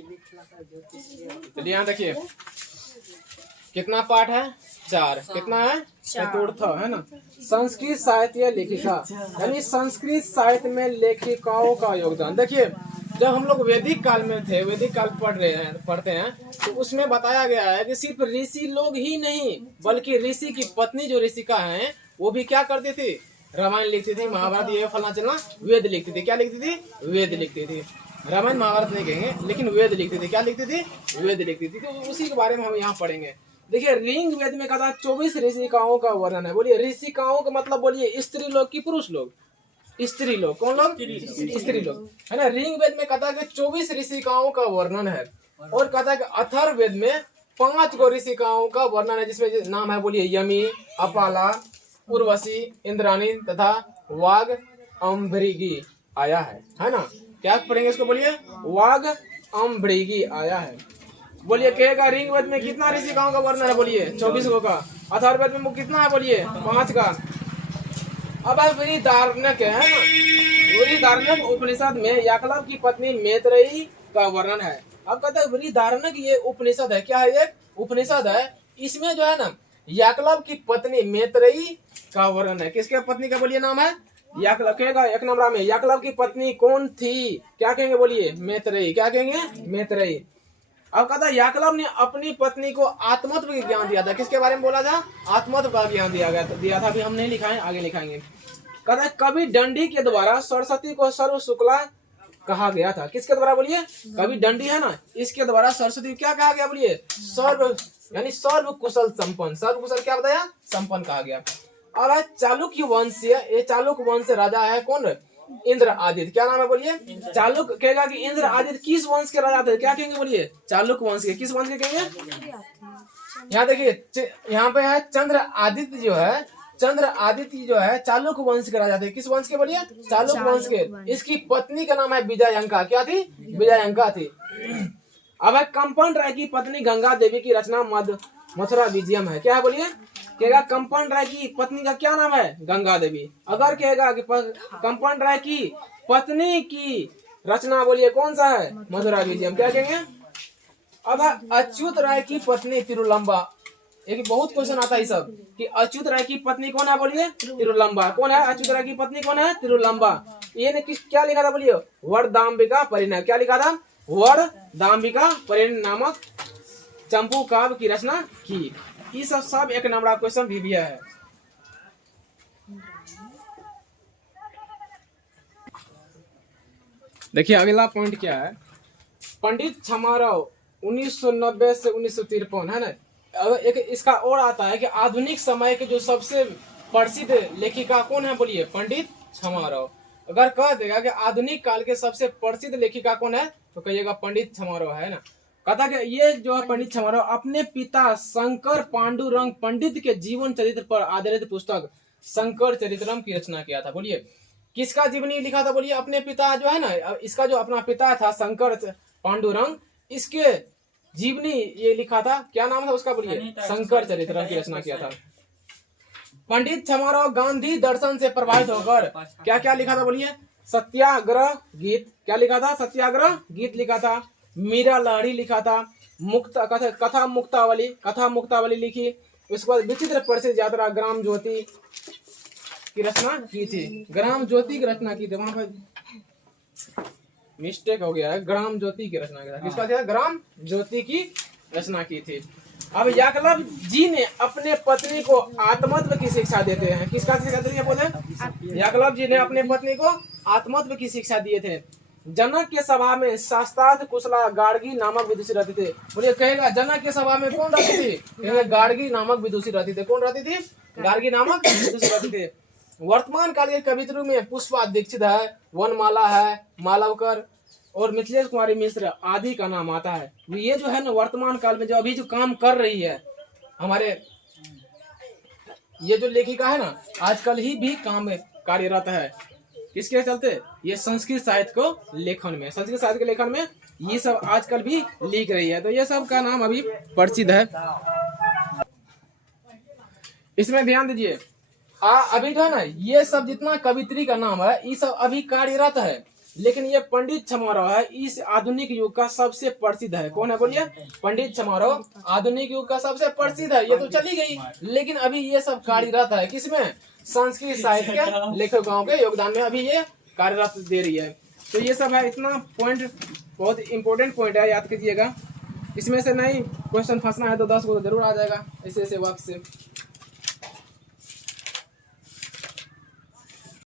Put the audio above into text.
चलिए यहाँ देखिए कितना पाठ है, 4। कितना है, चतुर्थ है ना। संस्कृत साहित्य लेखिका, यानी संस्कृत साहित्य में लेखिकाओं का योगदान। देखिए जब हम लोग वैदिक काल में थे, वैदिक काल पढ़ते हैं तो उसमें बताया गया है कि सिर्फ ऋषि लोग ही नहीं बल्कि ऋषि की पत्नी जो ऋषिका हैं वो भी क्या करती थी, रामायण लिखती थी, महाभारत ये फलना चलना, वेद लिखती थी। क्या लिखती थी, वेद लिखती थी। रामायण महाभारत नहीं कहेंगे लेकिन वेद लिखती थी। क्या लिखती थी, वेद लिखती थी। तो उसी के बारे में हम यहाँ पढ़ेंगे। देखिए ऋग वेद में कहा 24 ऋषिकाओं का वर्णन है। बोलिए ऋषिकाओं का मतलब बोलिए स्त्री लोग की पुरुष लोग, स्त्री लोग। कौन लोग, स्त्री लोग है ना। ऋग वेद में कहता है कि 24 ऋषिकाओं का वर्णन है। और कहता है कि अथर्ववेद में 5 गो ऋषिकाओं का वर्णन है जिसमें नाम है बोलिए यमी, अपाला, उर्वशी, इंद्राणी तथा वाग अम्भृगी आया है ना। क्या पढ़ेंगे इसको, बोलिए वाग अम्भृगी आया है। बोलिए कहेगा ऋग वेद में कितना ऋषिकाओं का वर्णन है, बोलिए 24 गो का। अथर्ववेद में कितना है, बोलिए 5 का। अब बृहदारण्यक है ना, बृहदारण्यक उपनिषद में याकलब की पत्नी मैत्रेयी का वर्णन है। अब कहते हैं बृहदारण्यक ये उपनिषद है। क्या है, ये उपनिषद है। इसमें जो है ना याकलब की पत्नी मैत्रेयी का वर्णन है। किसके पत्नी का बोलिए नाम है, याकलब। कहेगा एक नंबर में याकलब की पत्नी कौन थी, क्या कहेंगे, बोलिए मैत्रेयी। क्या कहेंगे, मैत्रेयी। अब कहता है याकलब ने अपनी पत्नी को आत्मत्व का ज्ञान दिया था। किसके बारे में बोला था, आत्मत्व का ज्ञान दिया था। अभी हम नहीं लिखाएं, आगे लिखाएंगे। कहता है कवि दंडी के द्वारा सरस्वती को सर्व शुक्ला कहा गया था। किसके द्वारा, बोलिए कवि दंडी है ना, इसके द्वारा सरस्वती क्या कहा गया, बोलिए सर्व, यानी सर्व कुशल संपन्न। सर्व कुशल क्या बताया, संपन्न कहा गया। अब है चालुक्य वंश, ये चालुक्य वंश राजा है कौन, इंद्र आदित्य। क्या नाम है, बोलिए चालुक्य। कहेगा कि इंद्र आदित्य किस वंश के राजा थे, क्या कहेंगे, बोलिए चालुक्य वंश के। किस वंश के कहेंगे, यहाँ देखिए यहाँ पे है चंद्र आदित्य जो है, चंद्र आदित्य जो है चालुक्य वंश के राजा थे। किस वंश के, बोलिए चालुक्य वंश के। इसकी पत्नी का नाम है विजयंका। क्या थी, विजयंका थी। अब है कंपन राय की पत्नी गंगा देवी की रचना मथुरा विजयम है। क्या है, बोलिए कहेगा कंपन राय की पत्नी का क्या नाम है, गंगा देवी। अगर कहेगा कि कंपन राय की पत्नी की रचना बोलिए कौन सा है, मथुरा विजयम। क्या कहेंगे। अब है अच्युत राय की पत्नी तिरुलंबा। एक बहुत क्वेश्चन आता है सब कि अच्युत राय की पत्नी कौन है, बोलिए तिरुलंबा। कौन है अच्युत राय की पत्नी, कौन है, तिरुलंबा। ये ने किस क्या लिखा था, बोलिए वरदाम्बिका परिणय। क्या लिखा था, वरदाम्बिका परिणय नामक चंपू काव्य की रचना की। ये सब एक नंबर क्वेश्चन भी है। देखिए अगला पॉइंट क्या है, पंडित छमाराव 1990 से 1953 है ना। एक इसका और आता है कि आधुनिक समय के जो सबसे प्रसिद्ध लेखिका कौन है, बोलिए पंडित छमाराव। अगर कह देगा कि आधुनिक काल के सबसे प्रसिद्ध लेखिका कौन है तो कहिएगा पंडित छमाराव है ना। कहता कि ये जो है पंडित छमाराव अपने पिता शंकर पांडुरंग पंडित के जीवन चरित्र पर आधारित पुस्तक शंकर चरित्रम की रचना किया था। बोलिए किसका जीवनी लिखा था, बोलिए अपने पिता जो है ना, इसका जो अपना पिता था शंकर पांडुरंग, इसके जीवनी ये लिखा था। क्या नाम था उसका, बोलिए शंकर चरित्रम की रचना किया था। पंडित छमाराव गांधी दर्शन से प्रभावित होकर क्या क्या लिखा था, बोलिए सत्याग्रह गीत। क्या लिखा था, सत्याग्रह गीत लिखा था। मीरा लहरी लिखा था। कथा मुक्तावली लिखी। उसके बाद विचित्र प्रसिद्ध यात्रा ग्राम ज्योति की रचना की थी। ग्राम ज्योति की रचना की थी, वहां पर मिस्टेक हो गया है, ग्राम ज्योति की रचना की थी। किसका था, ग्राम ज्योति की रचना की थी। अब याकलब जी ने अपने पत्नी को आत्मत्व की शिक्षा देते हैं। किसका शिक्षा देते हैं, बोले याकलब जी ने अपने पत्नी को आत्मत्व की शिक्षा दिए थे। जनक के सभा में शास्त्रार्थ कुशला गार्गी नामक विदुषी रहते थे। बोलिए कहेगा जनक के सभा में कौन रहती थी, कहेगा गार्गी नामक विदुषी रहती थी। कौन रहती थी, गार्गी नामक विदुषी रहती थी। वर्तमान काल के कवित्रों में पुष्पा दीक्षित है, वनमाला है, मालवकर और मिथिलेश कुमारी मिश्र आदि का नाम आता है। ये जो है ना वर्तमान काल में जो अभी जो काम कर रही है हमारे, ये जो लेखिका है ना आजकल ही भी काम कार्यरत है। किसके चलते, ये संस्कृत साहित्य को लेखन में, संस्कृत साहित्य के लेखन में ये सब आजकल भी लिख रही है। तो ये सब का नाम अभी प्रसिद्ध है। इसमें ध्यान दीजिए अभी जो है ना ये सब जितना कवित्री का नाम है ये सब अभी कार्यरत है। लेकिन ये पंडित छमारोह है इस आधुनिक युग का सबसे प्रसिद्ध है। कौन है बोलिए? पंडित छमारोह आधुनिक युग का सबसे प्रसिद्ध है। ये तो चली गई, लेकिन अभी ये सब कार्यरत है किसमें? संस्कृत साहित्य के लेखकों के योगदान में अभी ये कार्यरत दे रही है। तो ये सब है, इतना पॉइंट बहुत इंपॉर्टेंट पॉइंट है, याद कीजिएगा। इसमें से नहीं क्वेश्चन फंसना है तो 10 को तो जरूर आ जाएगा ऐसे ऐसे वाक्य से।